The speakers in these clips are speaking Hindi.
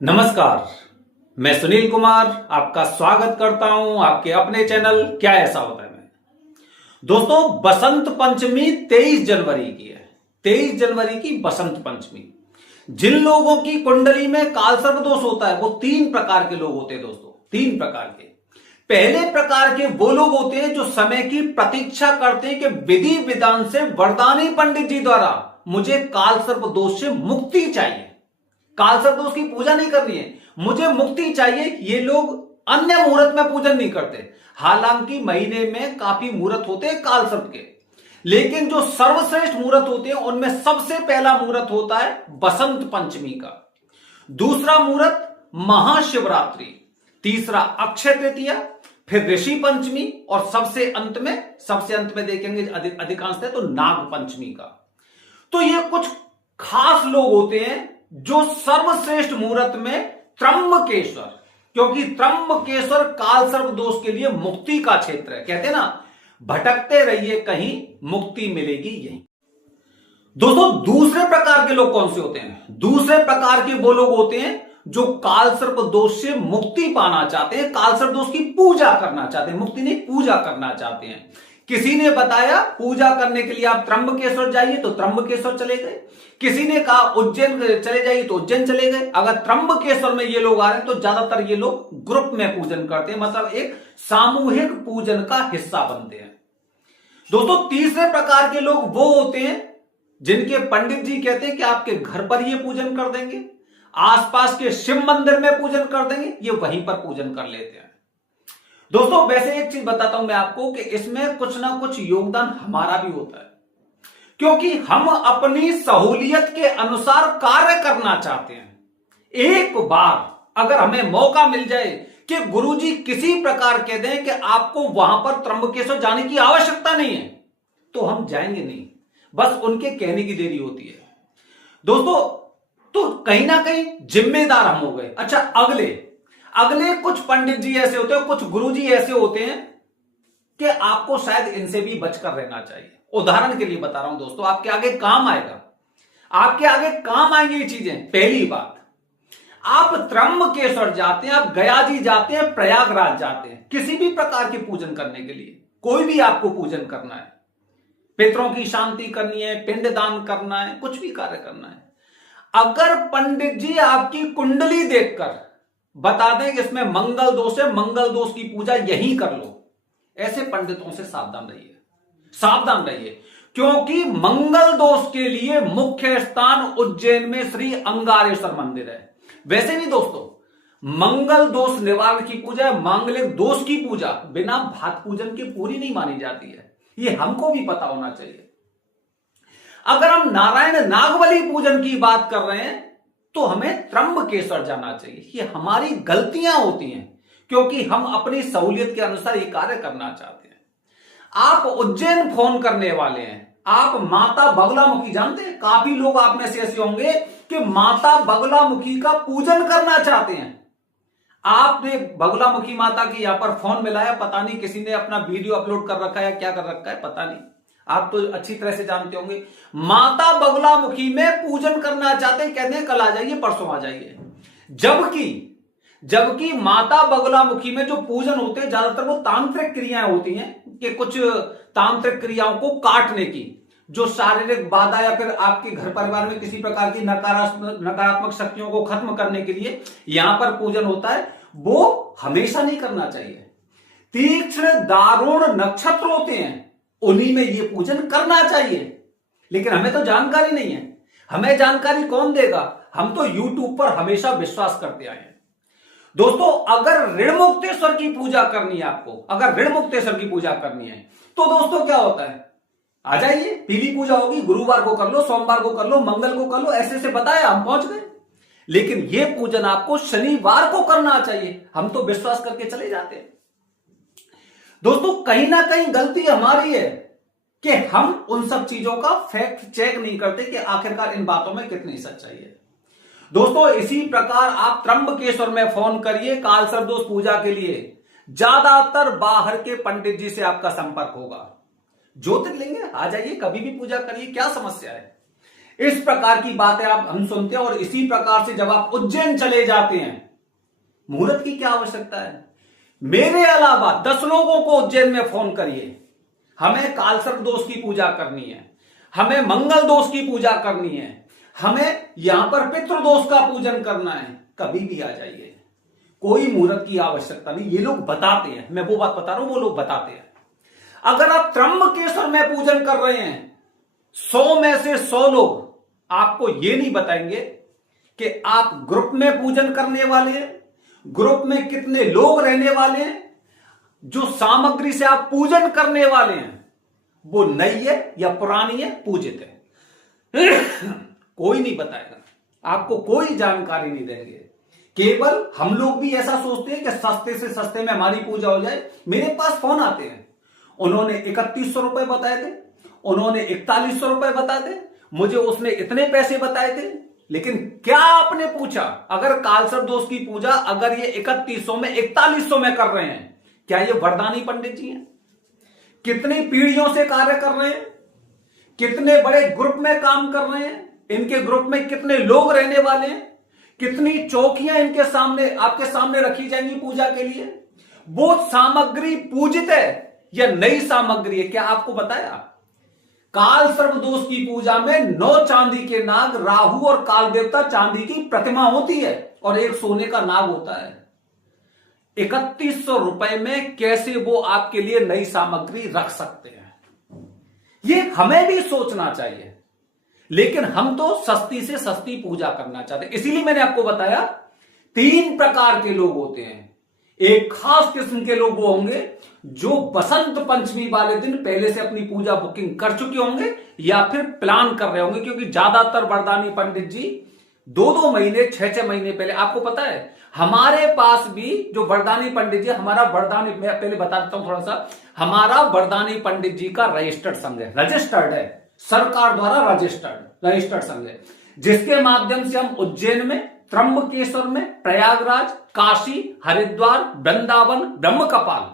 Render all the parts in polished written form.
नमस्कार। मैं सुनील कुमार आपका स्वागत करता हूं आपके अपने चैनल क्या ऐसा होता है में। दोस्तों, बसंत पंचमी 23 जनवरी की है। 23 जनवरी की बसंत पंचमी। जिन लोगों की कुंडली में कालसर्प दोष होता है वो 3 प्रकार के लोग होते हैं दोस्तों। 3 प्रकार के। पहले प्रकार के वो लोग होते हैं जो समय की प्रतीक्षा करते हैं कि विधि विधान से वरदानी पंडित जी द्वारा मुझे कालसर्प दोष से मुक्ति चाहिए, कालसर्प दोष की पूजा नहीं करनी है, मुझे मुक्ति चाहिए। ये लोग अन्य मुहूर्त में पूजन नहीं करते। हालांकि महीने में काफी मुहूर्त होते हैं कालसर्प के, लेकिन जो सर्वश्रेष्ठ मुहूर्त होते हैं उनमें सबसे पहला मुहूर्त होता है बसंत पंचमी का, दूसरा मुहूर्त महाशिवरात्रि, तीसरा अक्षय तृतीया, फिर ऋषि पंचमी और सबसे अंत में देखेंगे अधिकांशतः तो नाग पंचमी का। तो ये कुछ खास लोग होते हैं जो सर्वश्रेष्ठ मुहूर्त में त्र्यंबकेश्वर, क्योंकि त्र्यंबकेश्वर कालसर्प दोष के लिए मुक्ति का क्षेत्र है। कहते हैं ना, भटकते रहिए कहीं मुक्ति मिलेगी यहीं। दोस्तों, दूसरे प्रकार के लोग कौन से होते हैं? दूसरे प्रकार के वो लोग होते हैं जो कालसर्प दोष से मुक्ति पाना चाहते हैं, कालसर्प दोष की पूजा करना चाहते हैं, मुक्ति नहीं पूजा करना चाहते हैं। किसी ने बताया पूजा करने के लिए आप त्र्यंबकेश्वर जाइए तो त्र्यंबकेश्वर चले गए, किसी ने कहा उज्जैन चले जाइए तो उज्जैन चले गए। अगर त्र्यंबकेश्वर में ये लोग आ रहे हैं तो ज्यादातर ये लोग ग्रुप में पूजन करते हैं, मतलब एक सामूहिक पूजन का हिस्सा बनते हैं। दोस्तों, तीसरे प्रकार के लोग वो होते हैं जिनके पंडित जी कहते हैं कि आपके घर पर ये पूजन कर देंगे, आसपास के शिव मंदिर में पूजन कर देंगे, ये वहीं पर पूजन कर लेते हैं। दोस्तों, वैसे एक चीज बताता हूं मैं आपको कि इसमें कुछ ना कुछ योगदान हमारा भी होता है, क्योंकि हम अपनी सहूलियत के अनुसार कार्य करना चाहते हैं। एक बार अगर हमें मौका मिल जाए कि गुरुजी किसी प्रकार कह दें कि आपको वहां पर त्र्यंबकेश्वर जाने की आवश्यकता नहीं है, तो हम जाएंगे नहीं, बस उनके कहने की देरी होती है। दोस्तों, तो कहीं ना कहीं जिम्मेदार हम हो गए। अच्छा, अगले कुछ पंडित जी ऐसे होते हैं, कुछ गुरुजी ऐसे होते हैं कि आपको शायद इनसे भी बचकर रहना चाहिए। उदाहरण के लिए बता रहा हूं दोस्तों, आपके आगे काम आएगा, आपके आगे काम आएंगी ये चीजें। पहली बात, आप त्र्यंबकेश्वर जाते हैं, आप गया जी जाते हैं, प्रयागराज जाते हैं, किसी भी प्रकार के पूजन करने के लिए, कोई भी आपको पूजन करना है, पितरों की शांति करनी है, पिंडदान करना है, कुछ भी कार्य करना है, अगर पंडित जी आपकी कुंडली देखकर बता दें कि इसमें मंगल दोष है, मंगल दोष की पूजा यहीं कर लो, ऐसे पंडितों से सावधान रहिए, सावधान रहिए। क्योंकि मंगल दोष के लिए मुख्य स्थान उज्जैन में श्री अंगारेश्वर मंदिर है। वैसे भी दोस्तों, मंगल दोष निवारण की पूजा, मांगलिक दोष की पूजा बिना भात पूजन के पूरी नहीं मानी जाती है, ये हमको भी पता होना चाहिए। अगर हम नारायण नागबली पूजन की बात कर रहे हैं तो हमें त्र्यंबकेश्वर जाना चाहिए। ये हमारी गलतियां होती हैं क्योंकि हम अपनी सहूलियत के अनुसार ये कार्य करना चाहते हैं। आप उज्जैन फोन करने वाले हैं, आप माता बगलामुखी जानते हैं? काफी लोग आप में से ऐसे होंगे कि माता बगलामुखी का पूजन करना चाहते हैं। आपने बगलामुखी माता की यहां पर फोन मिलाया, पता नहीं किसी ने अपना वीडियो अपलोड कर रखा है या क्या कर रखा है, पता नहीं, आप तो अच्छी तरह से जानते होंगे। माता बगलामुखी में पूजन करना चाहते हैं, कहते हैं कल आ जाइए, परसों आ जाइए। जबकि माता बगलामुखी में जो पूजन होते हैं ज्यादातर वो तांत्रिक क्रियाएं होती हैं कि कुछ तांत्रिक क्रियाओं को काटने की, जो शारीरिक बाधा या फिर आपके घर परिवार में किसी प्रकार की नकारात्मक शक्तियों को खत्म करने के लिए यहां पर पूजन होता है, वो हमेशा नहीं करना चाहिए। तीक्ष्ण दारुण नक्षत्र होते हैं, उन्हीं में ये पूजन करना चाहिए, लेकिन हमें तो जानकारी नहीं है। हमें जानकारी कौन देगा? हम तो YouTube पर हमेशा विश्वास करते आए हैं। दोस्तों, अगर ऋणमुक्तेश्वर की पूजा करनी है आपको, अगर ऋणमुक्तेश्वर की पूजा करनी है तो दोस्तों क्या होता है, आ जाइए, पीली पूजा होगी, गुरुवार को कर लो, सोमवार को कर लो, मंगल को कर लो, ऐसे बताया, हम पहुंच गए। लेकिन यह पूजन आपको शनिवार को करना चाहिए, हम तो विश्वास करके चले जाते हैं। दोस्तों, कहीं ना कहीं गलती हमारी है कि हम उन सब चीजों का फैक्ट चेक नहीं करते कि आखिरकार इन बातों में कितनी सच्चाई है। दोस्तों, इसी प्रकार आप त्र्यंबकेश्वर में फोन करिए कालसर्प दोष पूजा के लिए, ज्यादातर बाहर के पंडित जी से आपका संपर्क होगा, ज्योतिर्लिंग है, आ जाइए, कभी भी पूजा करिए, क्या समस्या है। इस प्रकार की बातें हम सुनते हैं। और इसी प्रकार से जब आप उज्जैन चले जाते हैं, मुहूर्त की क्या आवश्यकता है? मेरे अलावा 10 लोगों को उज्जैन में फोन करिए, हमें कालसर्प दोष की पूजा करनी है, हमें मंगल दोष की पूजा करनी है, हमें यहां पर पितृदोष का पूजन करना है, कभी भी आ जाइए, कोई मुहूर्त की आवश्यकता नहीं। ये लोग बताते हैं, मैं वो बात बता रहा हूं, वो लोग बताते हैं। अगर आप त्र्यंबकेश्वर में पूजन कर रहे हैं, 100 में से 100 लोग आपको ये नहीं बताएंगे कि आप ग्रुप में पूजन करने वाले हैं, ग्रुप में कितने लोग रहने वाले हैं, जो सामग्री से आप पूजन करने वाले हैं वो नई है या पुरानी है, पूजित है। कोई नहीं बताएगा आपको, कोई जानकारी नहीं देंगे। केवल हम लोग भी ऐसा सोचते हैं कि सस्ते से सस्ते में हमारी पूजा हो जाए। मेरे पास फोन आते हैं, उन्होंने 3100 रुपए बताए थे, उन्होंने 4100 रुपए बताए थे, मुझे उसने इतने पैसे बताए थे। लेकिन क्या आपने पूछा, अगर कालसर्प दोष की पूजा अगर ये 3100 में 4100 में कर रहे हैं, क्या ये वरदानी पंडित जी हैं? कितनी पीढ़ियों से कार्य कर रहे हैं, कितने बड़े ग्रुप में काम कर रहे हैं, इनके ग्रुप में कितने लोग रहने वाले हैं, कितनी चौकियां इनके सामने आपके सामने रखी जाएंगी पूजा के लिए, वो सामग्री पूजित है या नई सामग्री है, क्या आपको बताया? कालसर्प दोष की पूजा में 9 चांदी के नाग, राहु और काल देवता चांदी की प्रतिमा होती है और एक सोने का नाग होता है। 3100 रुपए में कैसे वो आपके लिए नई सामग्री रख सकते हैं? ये हमें भी सोचना चाहिए। लेकिन हम तो सस्ती से सस्ती पूजा करना चाहते हैं। इसीलिए मैंने आपको बताया 3 प्रकार के लोग होते हैं। एक खास किस्म के लोग वो होंगे जो बसंत पंचमी वाले दिन पहले से अपनी पूजा बुकिंग कर चुके होंगे या फिर प्लान कर रहे होंगे, क्योंकि ज्यादातर वरदानी पंडित जी 2-2 महीने 6-6 महीने पहले, आपको पता है हमारे पास भी जो वरदानी पंडित जी, हमारा वरदानी, मैं पहले बता देता हूं थोड़ा सा, हमारा वरदानी पंडित जी का रजिस्टर्ड संघ है, रजिस्टर्ड है, सरकार द्वारा रजिस्टर्ड संघ है, जिसके माध्यम से हम उज्जैन में, त्र्यंबकेश्वर में, प्रयागराज, काशी, हरिद्वार, वृंदावन, ब्रह्मकपाल,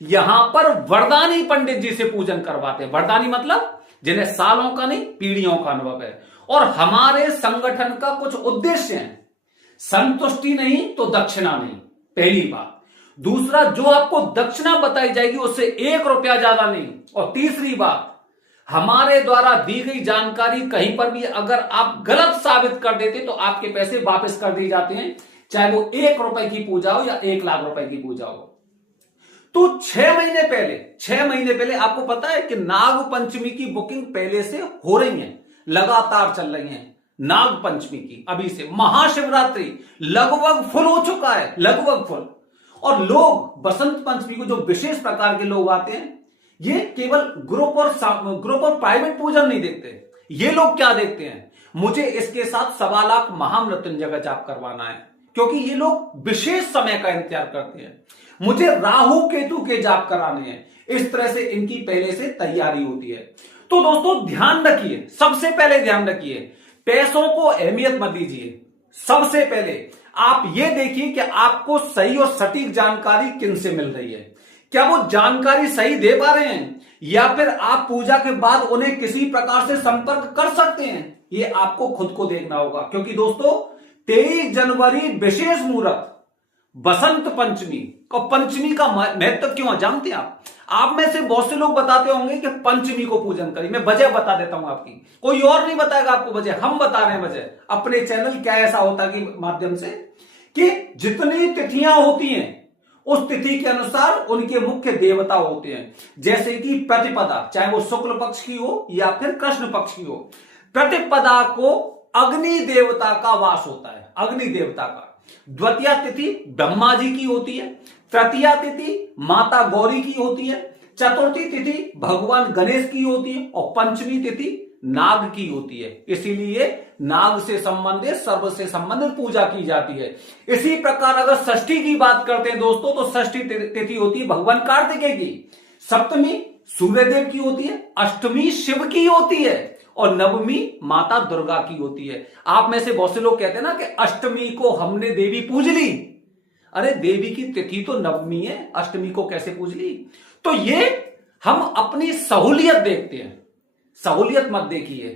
यहां पर वरदानी पंडित जी से पूजन करवाते हैं। वरदानी मतलब जिन्हें सालों का नहीं पीढ़ियों का अनुभव है। और हमारे संगठन का कुछ उद्देश्य है, संतुष्टि नहीं तो दक्षिणा नहीं, पहली बात। दूसरा, जो आपको दक्षिणा बताई जाएगी उससे 1 रुपया ज्यादा नहीं। और तीसरी बात, हमारे द्वारा दी गई जानकारी कहीं पर भी अगर आप गलत साबित कर देते तो आपके पैसे वापस कर दिए जाते हैं, चाहे वो 1 रुपए की पूजा हो या 1 लाख रुपए की पूजा हो। तो 6 महीने पहले आपको पता है कि नाग पंचमी की बुकिंग पहले से हो रही है, लगातार चल रही है। नाग पंचमी की अभी से, महाशिवरात्रि लगभग फुल हो चुका है, लगभग फुल। और लोग बसंत पंचमी को, जो विशेष प्रकार के लोग आते हैं, ये केवल ग्रुप और प्राइवेट पूजन नहीं देखते। ये लोग क्या देखते हैं, मुझे इसके साथ 1.25 लाख महामृत्युंजय का जाप करवाना है, क्योंकि ये लोग विशेष समय का इंतजार करते हैं। मुझे राहु केतु के जाप कराने हैं, इस तरह से इनकी पहले से तैयारी होती है। तो दोस्तों ध्यान रखिए, सबसे पहले ध्यान रखिए, पैसों को अहमियत मत दीजिए। सबसे पहले आप ये देखिए कि आपको सही और सटीक जानकारी किन से मिल रही है, क्या वो जानकारी सही दे पा रहे हैं, या फिर आप पूजा के बाद उन्हें किसी प्रकार से संपर्क कर सकते हैं। ये आपको खुद को देखना होगा, क्योंकि दोस्तों 23 जनवरी विशेष मुहूर्त, बसंत पंचमी। और पंचमी का महत्व क्यों है जानते हैं आप में से बहुत से लोग बताते होंगे कि पंचमी को पूजन करिए। मैं वजह बता देता हूं आपकी, कोई और नहीं बताएगा आपको वजह, हम बता रहे हैं वजह अपने चैनल क्या ऐसा होता के माध्यम से, कि जितनी तिथियां होती हैं उस तिथि के अनुसार उनके मुख्य देवता होते हैं। जैसे कि प्रतिपदा, चाहे वो शुक्ल पक्ष की हो या फिर कृष्ण पक्ष की हो, प्रतिपदा को अग्नि देवता का वास होता है, अग्नि देवता का। द्वितीया तिथि ब्रह्मा जी की होती है, तृतीया तिथि माता गौरी की होती है, चतुर्थी तिथि भगवान गणेश की होती है, और पंचमी तिथि नाग की होती है। इसीलिए नाग से संबंधित, सर्व से संबंधित पूजा की जाती है। इसी प्रकार अगर षष्ठी की बात करते हैं दोस्तों, तो षष्ठी तिथि होती है भगवान कार्तिकेय की, सप्तमी सूर्यदेव की होती है, अष्टमी शिव की होती है, और नवमी माता दुर्गा की होती है। आप में से बहुत से लोग कहते हैं ना कि अष्टमी को हमने देवी पूज ली। अरे देवी की तिथि तो नवमी है, अष्टमी को कैसे पूज ली? तो ये हम अपनी सहूलियत देखते हैं, सहूलियत मत देखिए।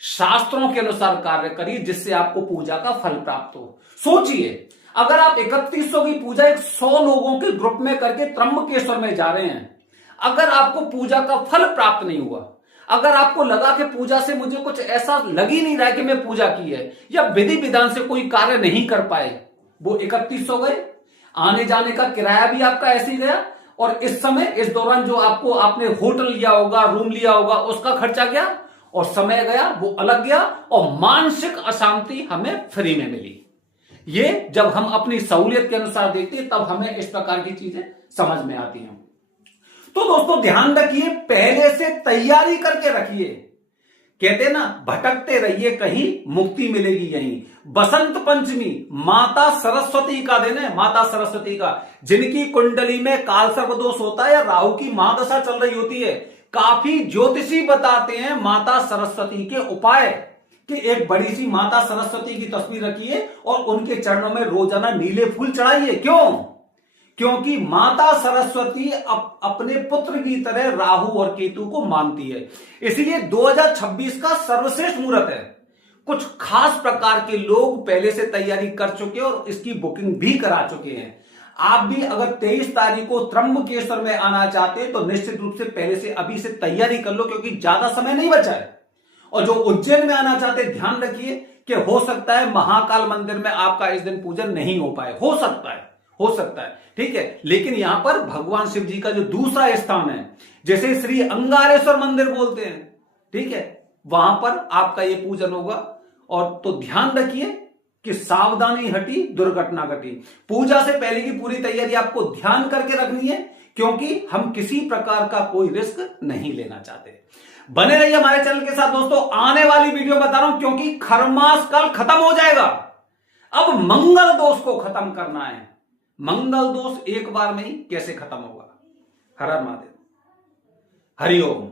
शास्त्रों के अनुसार कार्य करिए जिससे आपको पूजा का फल प्राप्त हो। सोचिए, अगर आप 3100 की पूजा 100 लोगों के ग्रुप में करके त्र्यंबकेश्वर में जा रहे हैं, अगर आपको पूजा का फल प्राप्त नहीं हुआ, अगर आपको लगा कि पूजा से मुझे कुछ ऐसा लग ही नहीं रहा है कि मैं पूजा की है, या विधि विधान से कोई कार्य नहीं कर पाए, वो 3100 गए, आने जाने का किराया भी आपका ऐसे ही गया, और इस समय इस दौरान जो आपने होटल लिया होगा, रूम लिया होगा, उसका खर्चा गया, और समय गया वो अलग गया, और मानसिक अशांति हमें फ्री में मिली। ये जब हम अपनी सहूलियत के अनुसार देखते हैं तब हमें इस प्रकार की चीजें समझ में आती हैं। तो दोस्तों ध्यान रखिए, पहले से तैयारी करके रखिए। कहते ना, भटकते रहिए कहीं, मुक्ति मिलेगी यहीं। बसंत पंचमी माता सरस्वती का दिन है, माता सरस्वती का, जिनकी कुंडली में कालसर्प दोष होता है या राहु की महादशा चल रही होती है। काफी ज्योतिषी बताते हैं माता सरस्वती के उपाय, कि एक बड़ी सी माता सरस्वती की तस्वीर रखिए और उनके चरणों में रोजाना नीले फूल चढ़ाइए। क्यों? क्योंकि माता सरस्वती अपने पुत्र की तरह राहु और केतु को मानती है। इसलिए 2026 का सर्वश्रेष्ठ मुहूर्त है। कुछ खास प्रकार के लोग पहले से तैयारी कर चुके और इसकी बुकिंग भी करा चुके हैं। आप भी अगर 23 तारीख को त्र्यंबकेश्वर में आना चाहते हैं तो निश्चित रूप से पहले से अभी से तैयारी कर लो, क्योंकि ज्यादा समय नहीं बचा है। और जो उज्जैन में आना चाहते हैं, ध्यान रखिए कि हो सकता है महाकाल मंदिर में आपका इस दिन पूजन नहीं हो पाए, हो सकता है, ठीक है। लेकिन यहां पर भगवान शिव जी का जो दूसरा स्थान है, जैसे श्री अंगारेश्वर मंदिर बोलते हैं, ठीक है, वहां पर आपका ये पूजन होगा। और तो ध्यान रखिए कि सावधानी हटी दुर्घटना घटी। पूजा से पहले की पूरी तैयारी आपको ध्यान करके रखनी है, क्योंकि हम किसी प्रकार का कोई रिस्क नहीं लेना चाहते। बने रहिए हमारे चैनल के साथ दोस्तों, आने वाली वीडियो बता रहा हूं, क्योंकि खरमास कल खत्म हो जाएगा। अब मंगल दोष को खत्म करना है। मंगल दोष एक बार में ही कैसे खत्म होगा? हर हर महादेव, हरिओम।